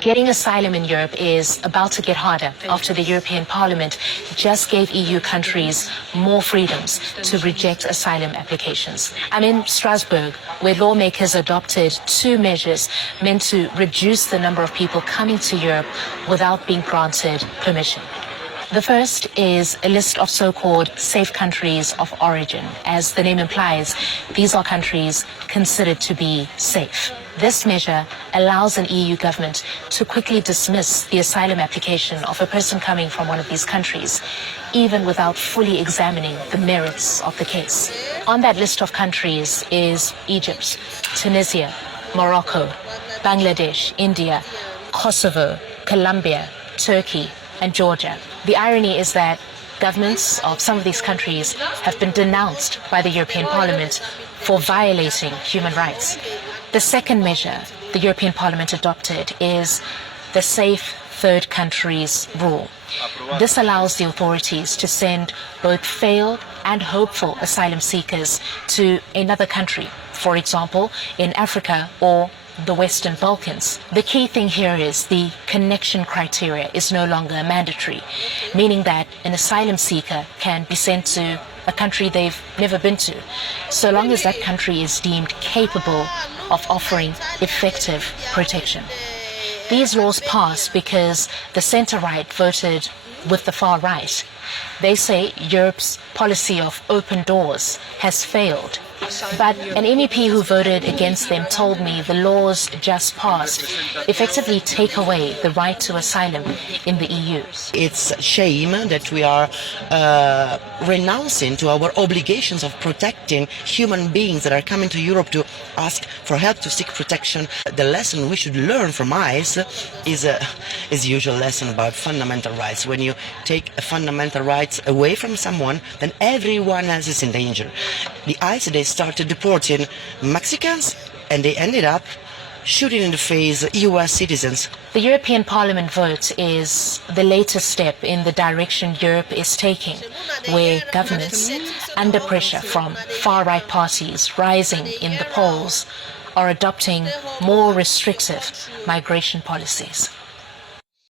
Getting asylum in Europe is about to get harder after the European Parliament just gave EU countries more freedoms to reject asylum applications. I'm in Strasbourg, where lawmakers adopted 2 measures meant to reduce the number of people coming to Europe without being granted permission. The first is a list of so-called safe countries of origin. As the name implies, these are countries considered to be safe. This measure allows an EU government to quickly dismiss the asylum application of a person coming from one of these countries, even without fully examining the merits of the case. On that list of countries is Egypt, Tunisia, Morocco, Bangladesh, India, Kosovo, Colombia, Turkey, and Georgia. The irony is that governments of some of these countries have been denounced by the European Parliament for violating human rights. The second measure the European Parliament adopted is the Safe Third Countries rule. This allows the authorities to send both failed and hopeful asylum seekers to another country, for example, in Africa or the Western Balkans. The key thing here is the connection criteria is no longer mandatory, meaning that an asylum seeker can be sent to a country they've never been to, so long as that country is deemed capable of offering effective protection. These laws passed because the centre-right voted with the far right. They say Europe's policy of open doors has failed. But an MEP who voted against them told me the laws just passed effectively take away the right to asylum in the EU. It's a shame that we are renouncing to our obligations of protecting human beings that are coming to Europe to ask for help, to seek protection. The lesson we should learn from ICE is the usual lesson about fundamental rights. When you take fundamental rights away from someone, then everyone else is in danger. The ICE, they started deporting Mexicans and they ended up shooting in the face US citizens. The European Parliament vote is the latest step in the direction Europe is taking, where governments, under pressure from far-right parties rising in the polls, are adopting more restrictive migration policies.